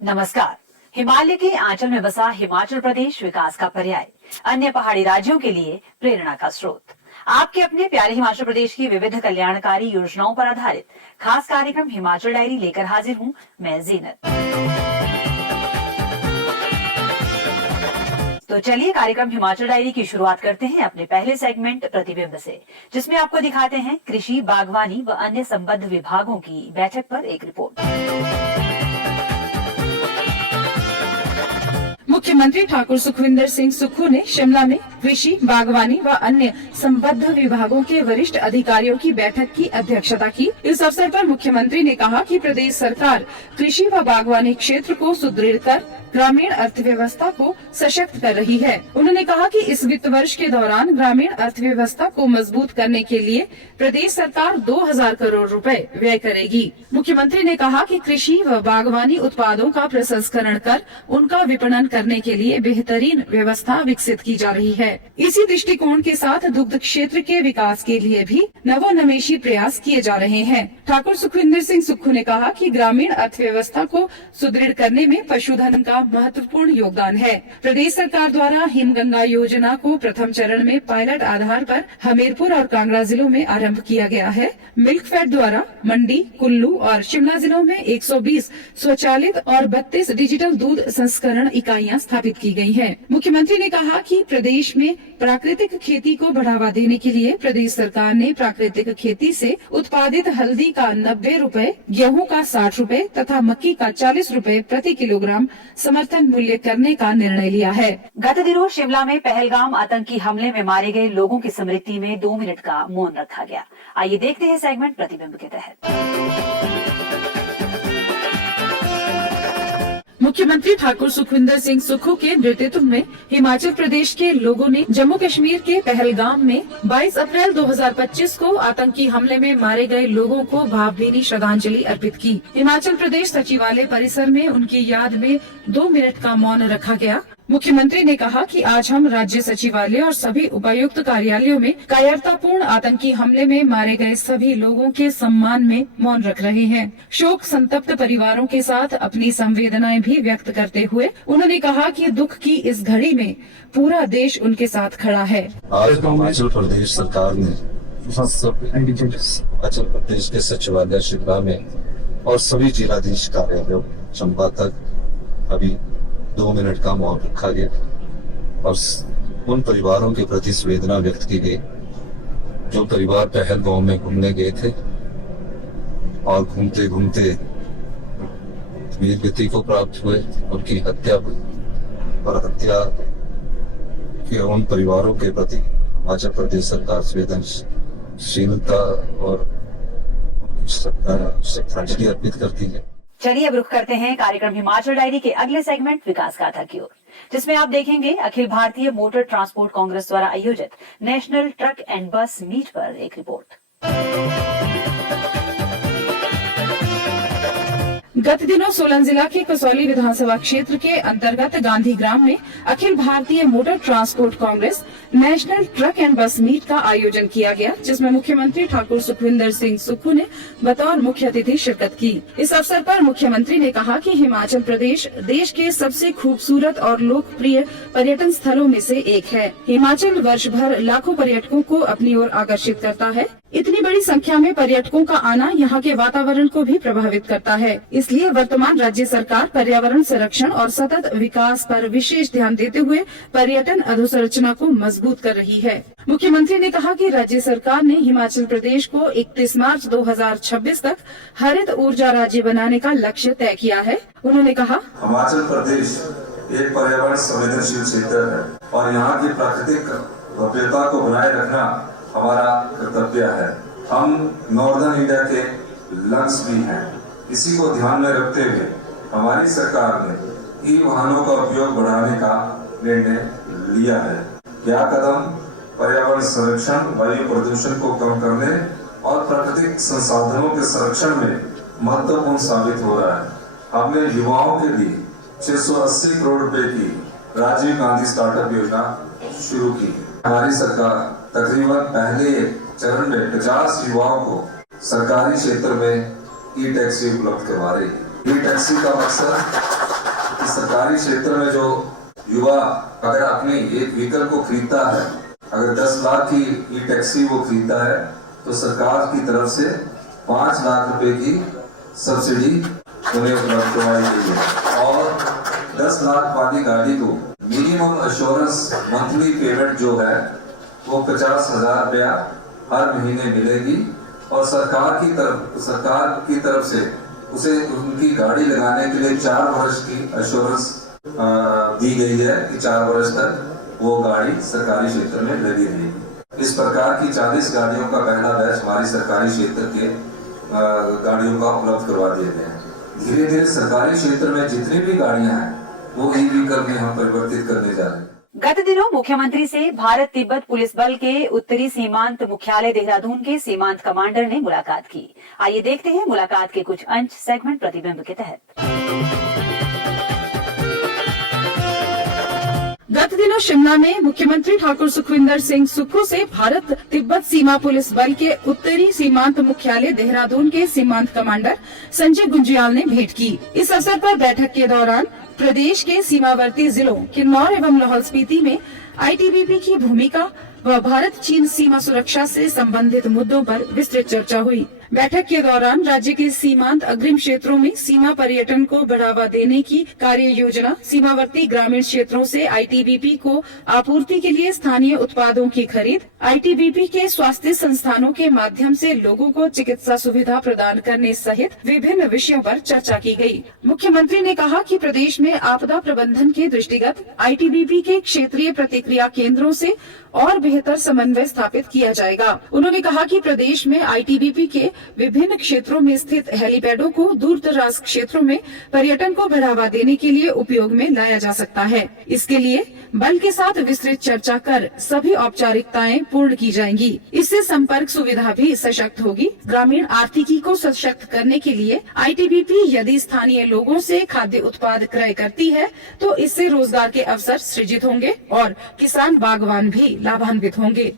नमस्कार। हिमालय के आंचल में बसा हिमाचल प्रदेश विकास का पर्याय, अन्य पहाड़ी राज्यों के लिए प्रेरणा का स्रोत। आपके अपने प्यारे हिमाचल प्रदेश की विविध कल्याणकारी योजनाओं पर आधारित खास कार्यक्रम हिमाचल डायरी लेकर हाजिर हूं मैं जीनत। तो चलिए कार्यक्रम हिमाचल डायरी की शुरुआत करते हैं अपने पहले सेगमेंट प्रतिबिंब से, जिसमें आपको दिखाते हैं कृषि, बागवानी व अन्य संबद्ध विभागों की बैठक पर एक रिपोर्ट। मुख्यमंत्री ठाकुर सुखविंदर सिंह सुक्खू ने शिमला में कृषि, बागवानी व अन्य संबद्ध विभागों के वरिष्ठ अधिकारियों की बैठक की अध्यक्षता की। इस अवसर पर मुख्यमंत्री ने कहा कि प्रदेश सरकार कृषि व बागवानी क्षेत्र को सुदृढ़ कर ग्रामीण अर्थव्यवस्था को सशक्त कर रही है। उन्होंने कहा कि इस वित्त वर्ष के दौरान ग्रामीण अर्थव्यवस्था को मजबूत करने के लिए प्रदेश सरकार 2000 करोड़ रुपए व्यय करेगी। मुख्यमंत्री ने कहा कि कृषि व बागवानी उत्पादों का प्रसंस्करण कर उनका विपणन करने के लिए बेहतरीन व्यवस्था विकसित की जा रही है। इसी दृष्टिकोण के साथ दुग्ध क्षेत्र के विकास के लिए भी नवोन्मेषी प्रयास किए जा रहे हैं। ठाकुर सुखविंदर सिंह सुक्खू ने कहा कि ग्रामीण अर्थव्यवस्था को सुदृढ़ करने में पशुधन का महत्वपूर्ण योगदान है। प्रदेश सरकार द्वारा हिमगंगा योजना को प्रथम चरण में पायलट आधार पर हमीरपुर और कांगड़ा जिलों में आरंभ किया गया है। मिल्कफेड द्वारा मंडी, कुल्लू और शिमला जिलों में 120 स्वचालित और 32 डिजिटल दूध संस्करण इकाइयां स्थापित की गई हैं। मुख्यमंत्री ने कहा कि प्रदेश में प्राकृतिक खेती को बढ़ावा देने के लिए प्रदेश सरकार ने प्राकृतिक खेती से उत्पादित हल्दी का 90 रुपए, गेहूं का 60 रुपए तथा मक्की का 40 रुपए प्रति किलोग्राम समर्थन मूल्य करने का निर्णय लिया है। गत दिनों शिमला में पहलगाम आतंकी हमले में मारे गए लोगों की स्मृति में 2 मिनट का मौन रखा गया। आइए देखते हैं सेगमेंट प्रतिबिंब के तहत। मुख्यमंत्री ठाकुर सुखविंदर सिंह सुक्खू के नेतृत्व में हिमाचल प्रदेश के लोगों ने जम्मू कश्मीर के पहलगाम में 22 अप्रैल 2025 को आतंकी हमले में मारे गए लोगों को भावभीनी श्रद्धांजलि अर्पित की। हिमाचल प्रदेश सचिवालय परिसर में उनकी याद में 2 मिनट का मौन रखा गया। मुख्यमंत्री ने कहा कि आज हम राज्य सचिवालय और सभी उपायुक्त कार्यालयों में कायरतापूर्ण आतंकी हमले में मारे गए सभी लोगों के सम्मान में मौन रख रहे हैं। शोक संतप्त परिवारों के साथ अपनी संवेदनाएं भी व्यक्त करते हुए उन्होंने कहा कि दुख की इस घड़ी में पूरा देश उनके साथ खड़ा है। आज हिमाचल प्रदेश सरकार ने हिमाचल प्रदेश के सचिवालय शिमला में और सभी जिलाधीश कार्यालयों चंबा तक अभी 2 मिनट का मौन रखा गया और उन परिवारों के प्रति संवेदना व्यक्त की गई जो परिवार पहलगाम में घूमने गए थे और घूमते घूमते वीर गति को प्राप्त हुए, उनकी हत्या हुई और हत्या के उन परिवारों के प्रति हिमाचल प्रदेश सरकार संवेदनशीलता और श्रद्धांजलि अर्पित करती है। चलिए अब रुख करते हैं कार्यक्रम हिमाचल डायरी के अगले सेगमेंट विकास गाथा की ओर, जिसमें आप देखेंगे अखिल भारतीय मोटर ट्रांसपोर्ट कांग्रेस द्वारा आयोजित नेशनल ट्रक एंड बस मीट पर एक रिपोर्ट। गत दिनों सोलन जिला के कसौली विधानसभा क्षेत्र के अंतर्गत गांधी ग्राम में Akhil Bharatiya motor transport Congress national truck and बस मीट का आयोजन किया गया, जिसमें मुख्यमंत्री ठाकुर सुखविंदर सिंह सुक्खू ने बतौर मुख्य अतिथि शिरकत की। इस अवसर पर मुख्यमंत्री ने कहा कि हिमाचल प्रदेश देश के सबसे खूबसूरत और लोकप्रिय पर्यटन स्थलों में से एक है। हिमाचल वर्ष भर लाखों पर्यटकों को अपनी ओर आकर्षित करता है। इतनी बड़ी संख्या में पर्यटकों का आना यहाँ के वातावरण को भी प्रभावित करता है। इसलिए वर्तमान राज्य सरकार पर्यावरण संरक्षण और सतत विकास पर विशेष ध्यान देते हुए पर्यटन अधोसंरचना को मजबूत कर रही है। मुख्यमंत्री ने कहा कि राज्य सरकार ने हिमाचल प्रदेश को 31 मार्च 2026 तक हरित ऊर्जा राज्य बनाने का लक्ष्य तय किया है। उन्होंने कहा, हिमाचल प्रदेश एक पर्यावरण संवेदनशील क्षेत्र है और यहाँ की प्राकृतिक भव्यता को बनाए रखना हमारा कर्तव्य है। हम नॉर्दर्न इंडिया के लंग्स भी हैं। इसी को ध्यान में रखते हुए हमारी सरकार ने ई वाहनों का उपयोग बढ़ाने का निर्णय लिया है। यह कदम पर्यावरण संरक्षण, वायु प्रदूषण को कम करने और प्राकृतिक संसाधनों के संरक्षण में महत्वपूर्ण साबित हो रहा है। हमने युवाओं के लिए 680 करोड़ रुपए की राजीव गांधी स्टार्टअप योजना शुरू की। हमारी सरकार तकरीबन पहले चरण में 50 युवाओं को सरकारी क्षेत्र में ई टैक्सी उपलब्ध करवा रही है। ई टैक्सी का मकसद कि सरकारी क्षेत्र में जो युवा अगर अपने एक व्हीकल को खरीदता है, अगर 10 लाख की ई टैक्सी वो खरीदता है तो सरकार की तरफ से 5 लाख रुपए की सब्सिडी उन्हें उपलब्ध करवाई गई है और 10 लाख वाली गाड़ी को मिनिमम एश्योरेंस मंथली पेमेंट जो है वो 50,000 रुपया हर महीने मिलेगी और सरकार की तरफ से उसे उनकी गाड़ी लगाने के लिए 4 वर्ष की एश्योरेंस दी गई है कि 4 वर्ष तक वो गाड़ी सरकारी क्षेत्र में लगी रहेगी। इस प्रकार की 40 गाड़ियों का पहला बैच हमारी सरकारी क्षेत्र के गाड़ियों का उपलब्ध करवा दिए गए हैं। धीरे धीरे सरकारी क्षेत्र में जितनी भी गाड़ियां हैं वो ई व्हीकल में हम परिवर्तित करने जा रहे हैं। गत दिनों मुख्यमंत्री से भारत तिब्बत पुलिस बल के उत्तरी सीमांत मुख्यालय देहरादून के सीमांत कमांडर ने मुलाकात की। आइए देखते हैं मुलाकात के कुछ अंश सेगमेंट प्रतिबिंब के तहत। गत दिनों शिमला में मुख्यमंत्री ठाकुर सुखविंदर सिंह सुक्खू से भारत तिब्बत सीमा पुलिस बल के उत्तरी सीमांत मुख्यालय देहरादून के सीमांत कमांडर संजय गुंजियाल ने भेंट की। इस अवसर पर बैठक के दौरान प्रदेश के सीमावर्ती जिलों किन्नौर एवं लाहौल स्पीति में आईटीबीपी की भूमिका व भारत चीन सीमा सुरक्षा से संबंधित मुद्दों पर विस्तृत चर्चा हुई। बैठक के दौरान राज्य के सीमांत अग्रिम क्षेत्रों में सीमा पर्यटन को बढ़ावा देने की कार्य योजना, सीमावर्ती ग्रामीण क्षेत्रों से आईटीबीपी को आपूर्ति के लिए स्थानीय उत्पादों की खरीद, आईटीबीपी के स्वास्थ्य संस्थानों के माध्यम से लोगों को चिकित्सा सुविधा प्रदान करने सहित विभिन्न विषयों पर चर्चा की गई। मुख्यमंत्री ने कहा कि प्रदेश में आपदा प्रबंधन के दृष्टिगत आईटीबीपी के क्षेत्रीय प्रतिक्रिया केंद्रों से और बेहतर समन्वय स्थापित किया जाएगा। उन्होंने कहा कि प्रदेश में आईटीबीपी के विभिन्न क्षेत्रों में स्थित हेलीपैडों को दूर दराज क्षेत्रों में पर्यटन को बढ़ावा देने के लिए उपयोग में लाया जा सकता है। इसके लिए बल के साथ विस्तृत चर्चा कर सभी औपचारिकताएं पूर्ण की जाएंगी। इससे संपर्क सुविधा भी सशक्त होगी। ग्रामीण आर्थिकी को सशक्त करने के लिए आईटीबीपी यदि स्थानीय लोगों से खाद्य उत्पाद क्रय करती है तो इससे रोजगार के अवसर सृजित होंगे और किसान बागवान भी लाभान्वित होंगे।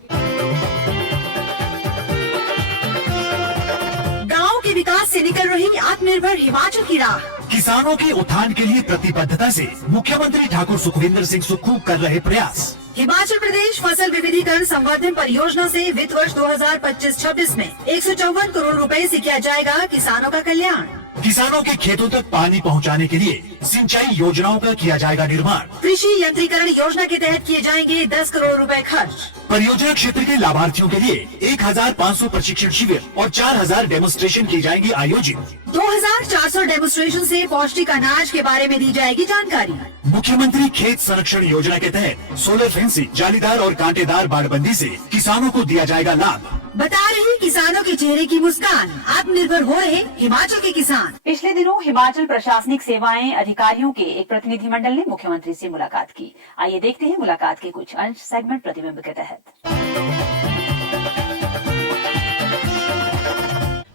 गांव के विकास से निकल रही आत्मनिर्भर हिमाचल की राह। किसानों के उत्थान के लिए प्रतिबद्धता से मुख्यमंत्री ठाकुर सुखविंदर सिंह सुक्खू कर रहे प्रयास। हिमाचल प्रदेश फसल विविधीकरण संवर्धन परियोजना से वित्त वर्ष 2025-26 में 154 करोड़ रुपए से किया जाएगा किसानों का कल्याण। किसानों के खेतों तक पानी पहुंचाने के लिए सिंचाई योजनाओं का किया जाएगा निर्माण। कृषि यंत्रीकरण योजना के तहत किए जाएंगे 10 करोड़ रुपए खर्च। परियोजना क्षेत्र के लाभार्थियों के लिए 1500 प्रशिक्षण शिविर और 4000 डेमोन्स्ट्रेशन किए जाएंगे आयोजित। 2400 डेमोन्स्ट्रेशन से पौष्टिक अनाज के बारे में दी जाएगी जानकारी। मुख्यमंत्री खेत संरक्षण योजना के तहत सोलर फेंसिंग, जालीदार और कांटेदार बाड़बंदी से किसानों को दिया जाएगा लाभ। बता रही किसानों के चेहरे की मुस्कान, आत्मनिर्भर हो रहे हिमाचल के किसान। पिछले दिनों हिमाचल प्रशासनिक सेवाएं अधिकारियों के एक प्रतिनिधिमंडल ने मुख्यमंत्री से मुलाकात की। आइए देखते हैं मुलाकात के कुछ अंश सेगमेंट प्रतिबिंब के तहत।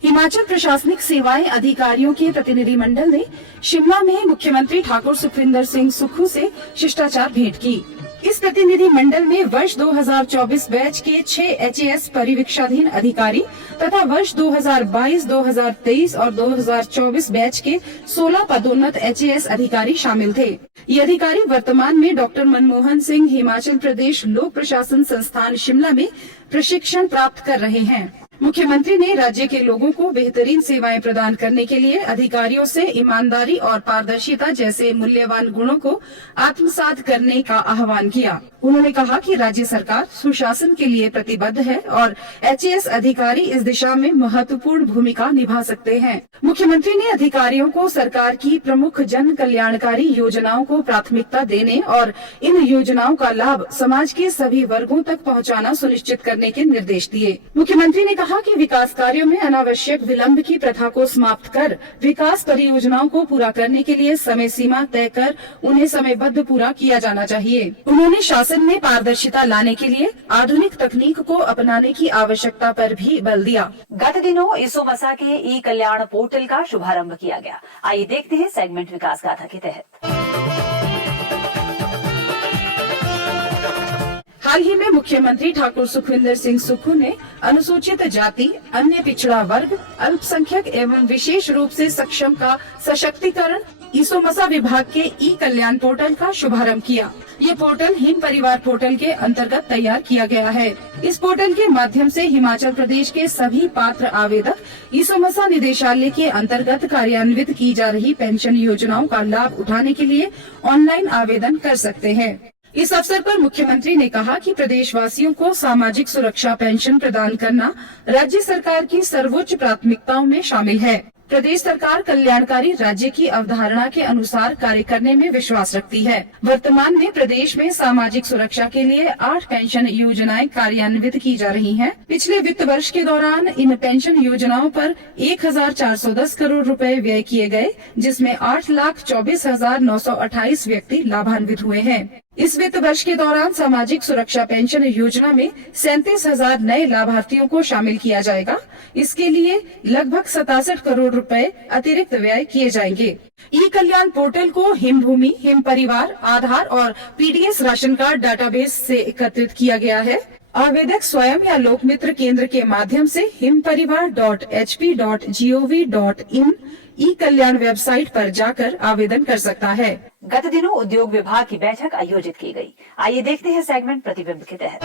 हिमाचल प्रशासनिक सेवाएं अधिकारियों के प्रतिनिधिमंडल ने शिमला में मुख्यमंत्री ठाकुर सुखविंदर सिंह सुक्खू से शिष्टाचार भेंट की। इस प्रतिनिधि मंडल में वर्ष 2024 बैच के 6 HAS परिवीक्षाधीन अधिकारी तथा वर्ष 2022, 2023 और 2024 बैच के 16 पदोन्नत HAS अधिकारी शामिल थे। ये अधिकारी वर्तमान में डॉक्टर मनमोहन सिंह हिमाचल प्रदेश लोक प्रशासन संस्थान शिमला में प्रशिक्षण प्राप्त कर रहे हैं। मुख्यमंत्री ने राज्य के लोगों को बेहतरीन सेवाएं प्रदान करने के लिए अधिकारियों से ईमानदारी और पारदर्शिता जैसे मूल्यवान गुणों को आत्मसात करने का आह्वान किया। उन्होंने कहा कि राज्य सरकार सुशासन के लिए प्रतिबद्ध है और HAS अधिकारी इस दिशा में महत्वपूर्ण भूमिका निभा सकते हैं। मुख्यमंत्री ने अधिकारियों को सरकार की प्रमुख जन कल्याणकारी योजनाओं को प्राथमिकता देने और इन योजनाओं का लाभ समाज के सभी वर्गों तक पहुंचाना सुनिश्चित करने के निर्देश दिए। मुख्यमंत्री ने कहा कि विकास कार्यों में अनावश्यक विलंब की प्रथा को समाप्त कर विकास परियोजनाओं को पूरा करने के लिए समय सीमा तय कर उन्हें समयबद्ध पूरा किया जाना चाहिए। उन्होंने शासन में पारदर्शिता लाने के लिए आधुनिक तकनीक को अपनाने की आवश्यकता पर भी बल दिया। गत दिनों इसोमसा के ई कल्याण पोर्टल का शुभारंभ किया गया। आइए देखते हैं सेगमेंट विकास गाथा के तहत। हाल ही में मुख्यमंत्री ठाकुर सुखविंदर सिंह सुक्खू ने अनुसूचित जाति, अन्य पिछड़ा वर्ग, अल्पसंख्यक एवं विशेष रूप से सक्षम का सशक्तिकरण ईसोमसा विभाग के ई कल्याण पोर्टल का शुभारंभ किया। ये पोर्टल हिम परिवार पोर्टल के अंतर्गत तैयार किया गया है। इस पोर्टल के माध्यम से हिमाचल प्रदेश के सभी पात्र आवेदक ईसोमसा निदेशालय के अंतर्गत कार्यान्वित की जा रही पेंशन योजनाओं का लाभ उठाने के लिए ऑनलाइन आवेदन कर सकते हैं। इस अवसर पर मुख्यमंत्री ने कहा कि प्रदेशवासियों को सामाजिक सुरक्षा पेंशन प्रदान करना राज्य सरकार की सर्वोच्च प्राथमिकताओं में शामिल है। प्रदेश सरकार कल्याणकारी राज्य की अवधारणा के अनुसार कार्य करने में विश्वास रखती है। वर्तमान में प्रदेश में सामाजिक सुरक्षा के लिए 8 पेंशन योजनाएं कार्यान्वित की जा रही हैं। पिछले वित्त वर्ष के दौरान इन पेंशन योजनाओं पर 1410 करोड़ रुपए व्यय किए गए, जिसमें 8,24,928 व्यक्ति लाभान्वित हुए हैं। इस वित्त वर्ष के दौरान सामाजिक सुरक्षा पेंशन योजना में 37,000 नए लाभार्थियों को शामिल किया जाएगा। इसके लिए लगभग 67 करोड़ रुपए अतिरिक्त व्यय किए जाएंगे। ई कल्याण पोर्टल को हिम भूमि, हिम परिवार, आधार और पीडीएस राशन कार्ड डाटाबेस से एकत्रित किया गया है। आवेदक स्वयं या लोकमित्र केंद्र के माध्यम से himparivar.hp.gov.in ई कल्याण वेबसाइट पर जाकर आवेदन कर सकता है। गत दिनों उद्योग विभाग की बैठक आयोजित की गई। आइए देखते हैं सेगमेंट प्रतिबिंब के तहत।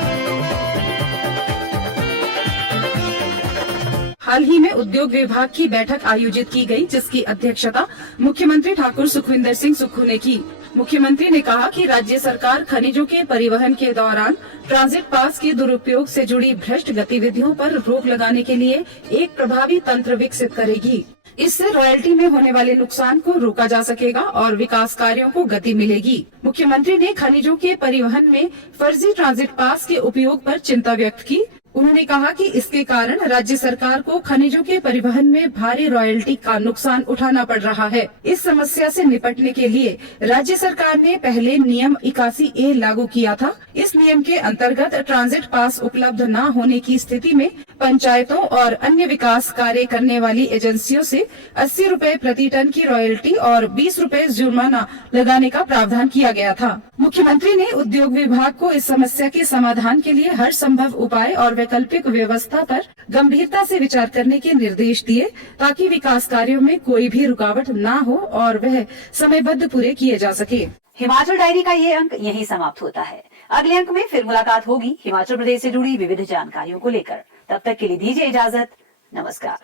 हाल ही में उद्योग विभाग की बैठक आयोजित की गई, जिसकी अध्यक्षता मुख्यमंत्री ठाकुर सुखविंदर सिंह सुक्खू ने की। मुख्यमंत्री ने कहा कि राज्य सरकार खनिजों के परिवहन के दौरान ट्रांजिट पास के दुरुपयोग से जुड़ी भ्रष्ट गतिविधियों पर रोक लगाने के लिए एक प्रभावी तंत्र विकसित करेगी। इससे रॉयल्टी में होने वाले नुकसान को रोका जा सकेगा और विकास कार्यों को गति मिलेगी। मुख्यमंत्री ने खनिजों के परिवहन में फर्जी ट्रांजिट पास के उपयोग पर चिंता व्यक्त की। उन्होंने कहा कि इसके कारण राज्य सरकार को खनिजों के परिवहन में भारी रॉयल्टी का नुकसान उठाना पड़ रहा है। इस समस्या से निपटने के लिए राज्य सरकार ने पहले नियम 81A लागू किया था। इस नियम के अंतर्गत ट्रांजिट पास उपलब्ध न होने की स्थिति में पंचायतों और अन्य विकास कार्य करने वाली एजेंसियों से 80 रुपए प्रति टन की रॉयल्टी और 20 रुपए जुर्माना लगाने का प्रावधान किया गया था। मुख्यमंत्री ने उद्योग विभाग को इस समस्या के समाधान के लिए हर संभव उपाय और वैकल्पिक व्यवस्था पर गंभीरता से विचार करने के निर्देश दिए, ताकि विकास कार्यों में कोई भी रुकावट न हो और वह समयबद्ध पूरे किए जा सके। हिमाचल डायरी का ये अंक यहीं समाप्त होता है। अगले अंक में फिर मुलाकात होगी हिमाचल प्रदेश से जुड़ी विविध जानकारियों को लेकर। तब तक के लिए दीजिए इजाजत। नमस्कार।